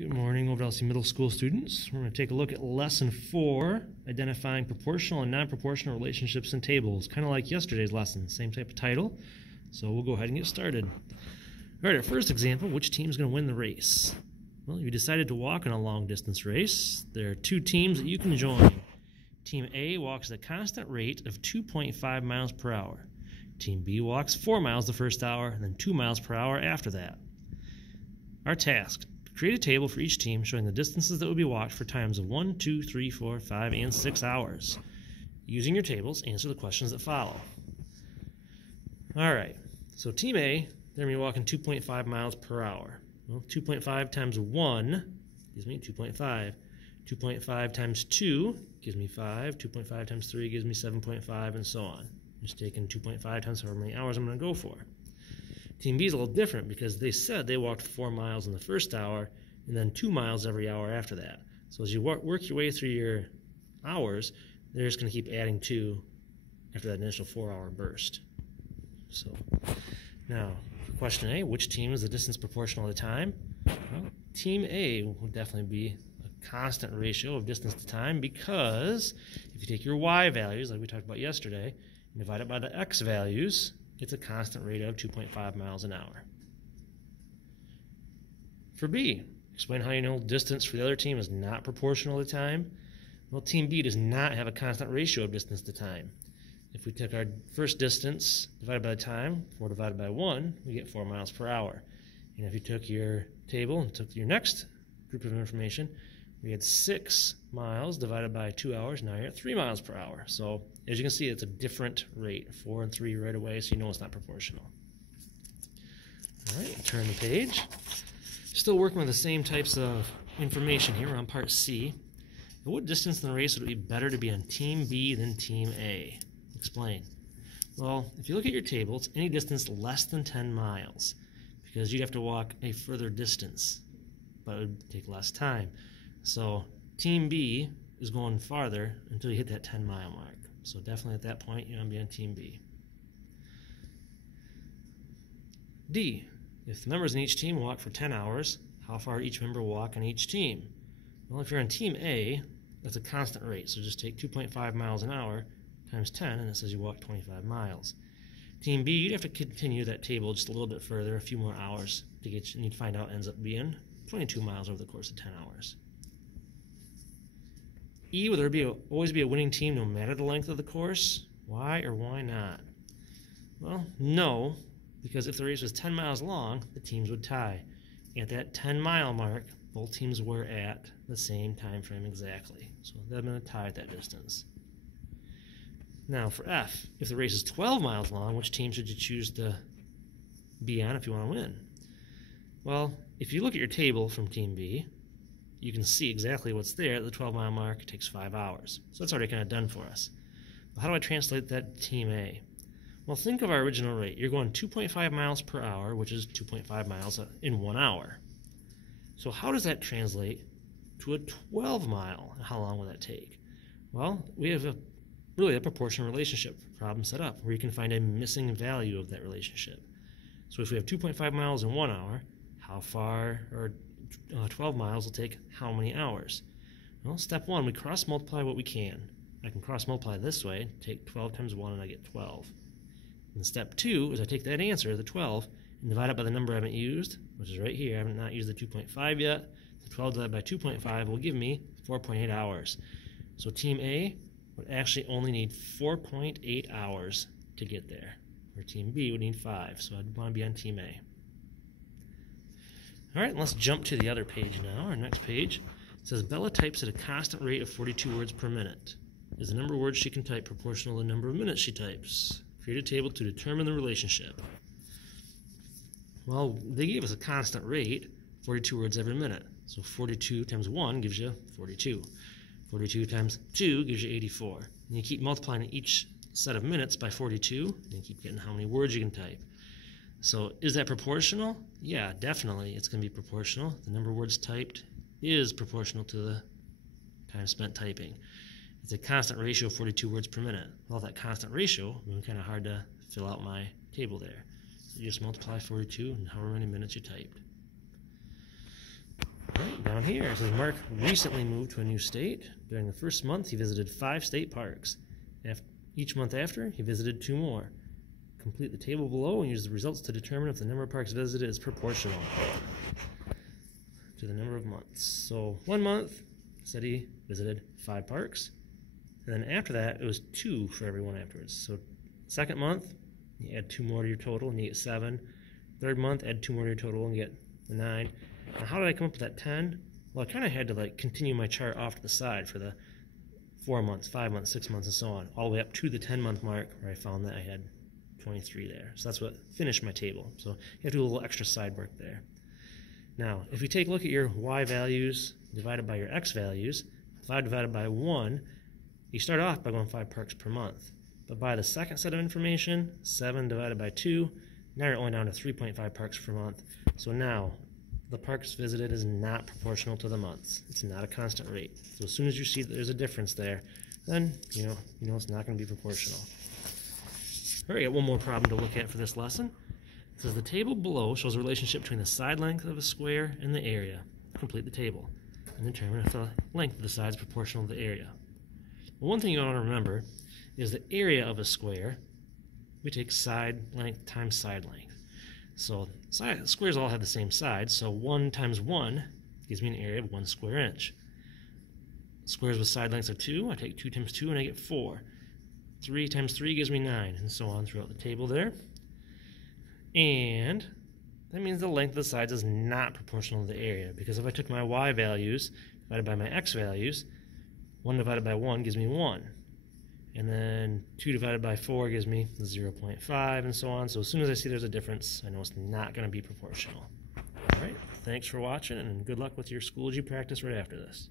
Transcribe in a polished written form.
Good morning, Overall Middle School students. We're going to take a look at Lesson 4, identifying proportional and non-proportional relationships in tables. Kind of like yesterday's lesson, same type of title. So we'll go ahead and get started. All right, our first example, which team is going to win the race? Well, you decided to walk in a long-distance race. There are two teams that you can join. Team A walks at a constant rate of 2.5 miles per hour. Team B walks 4 miles the first hour, and then 2 miles per hour after that. Our task: create a table for each team showing the distances that will be walked for times of 1, 2, 3, 4, 5, and 6 hours. Using your tables, answer the questions that follow. All right, so Team A, they're going to be walking 2.5 miles per hour. Well, 2.5 times 1 gives me 2.5. 2.5 times 2 gives me 5. 2.5 times 3 gives me 7.5, and so on. Just taking 2.5 times however many hours I'm going to go for. Team B is a little different because they said they walked 4 miles in the first hour and then 2 miles every hour after that. So as you work your way through your hours, they're just going to keep adding 2 after that initial 4-hour burst. So now, question A, which team is the distance proportional to time? Well, Team A will definitely be a constant ratio of distance to time because if you take your Y values, like we talked about yesterday, and divide it by the X values, it's a constant rate of 2.5 miles an hour. For B, explain how you know distance for the other team is not proportional to time. Well, Team B does not have a constant ratio of distance to time. If we took our first distance divided by the time, 4 divided by 1, we get 4 miles per hour. And if you took your table and took your next group of information, we had 6 miles divided by 2 hours. Now you're at 3 miles per hour. So as you can see, it's a different rate, 4 and 3 right away, so you know it's not proportional. All right, turn the page. Still working with the same types of information here. We're on part C. At what distance in the race would it be better to be on Team B than Team A? Explain. Well, if you look at your table, it's any distance less than 10 miles because you'd have to walk a further distance, but it would take less time. So Team B is going farther until you hit that 10-mile mark. So definitely at that point, you're going to be on Team B. D, if the members in each team walk for 10 hours, how far did each member walk on each team? Well, if you're on Team A, that's a constant rate. So just take 2.5 miles an hour times 10, and it says you walk 25 miles. Team B, you'd have to continue that table just a little bit further, a few more hours to get, and you'd find out it ends up being 22 miles over the course of 10 hours. E, will there always be a winning team no matter the length of the course? Why or why not? Well, no, because if the race was 10 miles long, the teams would tie. At that 10-mile mark, both teams were at the same time frame exactly. So they're going to tie at that distance. Now for F, if the race is 12 miles long, which team should you choose to be on if you want to win? Well, if you look at your table from Team B, you can see exactly what's there. At the 12-mile mark, it takes 5 hours. So that's already kind of done for us. But how do I translate that to Team A? Well, think of our original rate. You're going 2.5 miles per hour, which is 2.5 miles in 1 hour. So how does that translate to a 12-mile? How long will that take? Well, we have really a proportional relationship problem set up where you can find a missing value of that relationship. So if we have 2.5 miles in 1 hour, how far, or 12 miles will take how many hours? Well, step 1, we cross-multiply what we can. I can cross-multiply this way, take 12 times 1, and I get 12. And step 2 is I take that answer, the 12, and divide it by the number I haven't used, which is right here. I haven't not used the 2.5 yet. The 12 divided by 2.5 will give me 4.8 hours. So Team A would actually only need 4.8 hours to get there, where Team B would need 5. So I'd want to be on Team A. All right, let's jump to the other page now. Our next page says Bella types at a constant rate of 42 words per minute. Is the number of words she can type proportional to the number of minutes she types? Create a table to determine the relationship. Well, they gave us a constant rate, 42 words every minute. So 42 times 1 gives you 42. 42 times 2 gives you 84. And you keep multiplying each set of minutes by 42, and you keep getting how many words you can type. So is that proportional? Yeah, definitely it's going to be proportional. The number of words typed is proportional to the time spent typing. It's a constant ratio of 42 words per minute. Well, that constant ratio, it's kind of hard to fill out my table there. So you just multiply 42 and however many minutes you typed. All right, down here, it says Mark recently moved to a new state. During the first month, he visited 5 state parks. Each month after, he visited 2 more. Complete the table below and use the results to determine if the number of parks visited is proportional to the number of months. So 1 month, said he visited 5 parks. And then after that, it was 2 for everyone afterwards. So second month, you add 2 more to your total and you get 7. Third month, add 2 more to your total and get the 9. Now, how did I come up with that 10? Well, I kind of had to like continue my chart off to the side for the 4 months, 5 months, 6 months, and so on, all the way up to the 10-month mark where I found that I had 23 there. So that's what finished my table. So you have to do a little extra side work there. Now, if you take a look at your y values divided by your x values, 5 divided by 1, you start off by going 5 parks per month. But by the second set of information, 7 divided by 2, now you're only down to 3.5 parks per month. So now, the parks visited is not proportional to the months. It's not a constant rate. So as soon as you see that there's a difference there, then you know it's not going to be proportional. All right, got one more problem to look at for this lesson. It says the table below shows a relationship between the side length of a square and the area. Complete the table and determine if the length of the side is proportional to the area. Well, one thing you want to remember is the area of a square, we take side length times side length. So squares all have the same sides, so 1 times 1 gives me an area of 1 square inch. Squares with side lengths of 2, I take 2 times 2 and I get 4. 3 times 3 gives me 9, and so on throughout the table there. And that means the length of the sides is not proportional to the area, because if I took my y values divided by my x values, 1 divided by 1 gives me 1. And then 2 divided by 4 gives me 0.5, and so on. So as soon as I see there's a difference, I know it's not going to be proportional. All right, thanks for watching, and good luck with your Schoology practice right after this.